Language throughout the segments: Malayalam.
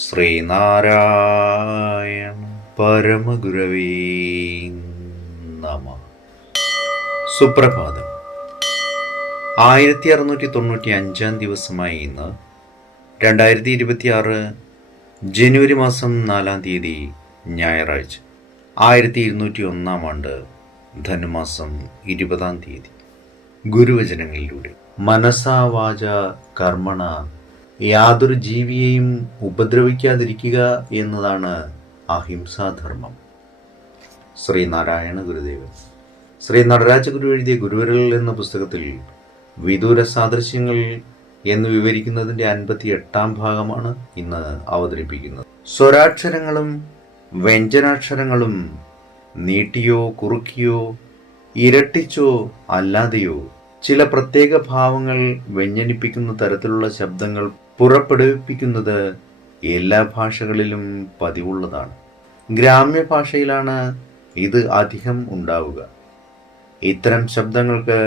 ശ്രീനാരായണ പരമഗുരവേ നമ. സുപ്രഭാതം. 1695 ദിവസമായി ഇന്ന് 2026 ജനുവരി മാസം 4 ഞായറാഴ്ച, 1201 ആണ്ട് ധനുമാസം 20 ഗുരുവചനങ്ങളിലൂടെ മനസാ വാച കർമ്മണ യാതൊരു ജീവിയെയും ഉപദ്രവിക്കാതിരിക്കുക എന്നതാണ് അഹിംസാധർമ്മം. ശ്രീനാരായണ ഗുരുദേവൻ. ശ്രീ നടരാജ ഗുരു എഴുതിയ ഗുരുവിരൽ എന്ന പുസ്തകത്തിൽ വിദൂര സാദൃശ്യങ്ങൾ എന്ന് വിവരിക്കുന്നതിൻ്റെ 58 ഭാഗമാണ് ഇന്ന് അവതരിപ്പിക്കുന്നത്. സ്വരാക്ഷരങ്ങളും വ്യഞ്ജനാക്ഷരങ്ങളും നീട്ടിയോ കുറുക്കിയോ ഇരട്ടിച്ചോ അല്ലാതെയോ ചില പ്രത്യേക ഭാവങ്ങൾ വ്യഞ്ജനിപ്പിക്കുന്ന തരത്തിലുള്ള ശബ്ദങ്ങൾ പുറപ്പെടുവിപ്പിക്കുന്നത് എല്ലാ ഭാഷകളിലും പതിവുള്ളതാണ്. ഗ്രാമ്യ ഭാഷയിലാണ് ഇത് അധികം ഉണ്ടാവുക. ഇത്തരം ശബ്ദങ്ങൾക്ക്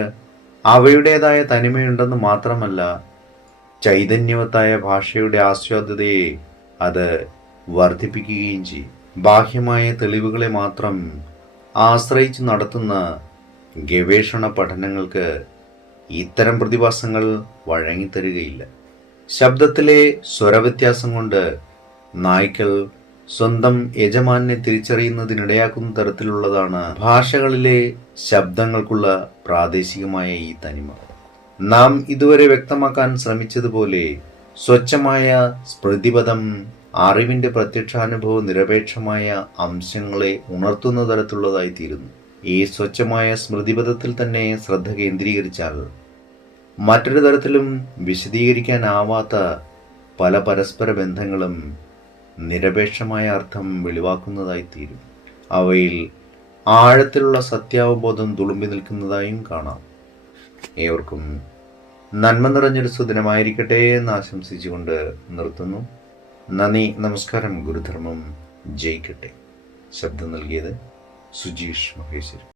അവയുടേതായ തനിമയുണ്ടെന്ന് മാത്രമല്ല, ചൈതന്യവത്തായ ഭാഷയുടെ ആസ്വാദ്യതയെ അത് വർദ്ധിപ്പിക്കുകയും ചെയ്യും. ബാഹ്യമായ തെളിവുകളെ മാത്രം ആശ്രയിച്ച് നടത്തുന്ന ഗവേഷണ പഠനങ്ങൾക്ക് ഇത്തരം പ്രതിഭാസങ്ങൾ വഴങ്ങിത്തരുകയില്ല. ശബ്ദത്തിലെ സ്വരവ്യത്യാസം കൊണ്ട് നായ്ക്കൾ സ്വന്തം യജമാനെ തിരിച്ചറിയുന്നതിനിടയാക്കുന്ന തരത്തിലുള്ളതാണ് ഭാഷകളിലെ ശബ്ദങ്ങൾക്കുള്ള പ്രാദേശികമായ ഈ തനിമ. നാം ഇതുവരെ വ്യക്തമാക്കാൻ ശ്രമിച്ചതുപോലെ സ്വച്ഛമായ സ്മൃതിപദം അറിവിന്റെ പ്രത്യക്ഷാനുഭവ നിരപേക്ഷമായ അംശങ്ങളെ ഉണർത്തുന്ന തരത്തിലുള്ളതായിത്തീരുന്നു. ഈ സ്വച്ഛമായ സ്മൃതിപഥത്തിൽ തന്നെ ശ്രദ്ധ കേന്ദ്രീകരിച്ചാൽ മറ്റൊരു തരത്തിലും വിശദീകരിക്കാനാവാത്ത പല പരസ്പര ബന്ധങ്ങളും നിരപേക്ഷമായ അർത്ഥം വെളിവാക്കുന്നതായിത്തീരും. അവയിൽ ആഴത്തിലുള്ള സത്യാവബോധം തുളുമ്പി നിൽക്കുന്നതായും കാണാം. ഏവർക്കും നന്മ നിറഞ്ഞൊരു സുദിനമായിരിക്കട്ടെ എന്ന് ആശംസിച്ചുകൊണ്ട് നിർത്തുന്നു. നന്ദി, നമസ്കാരം. ഗുരുധർമ്മം ജയിക്കട്ടെ. ശബ്ദം നൽകിയത് സുജീഷ് മഹേശ്വരി.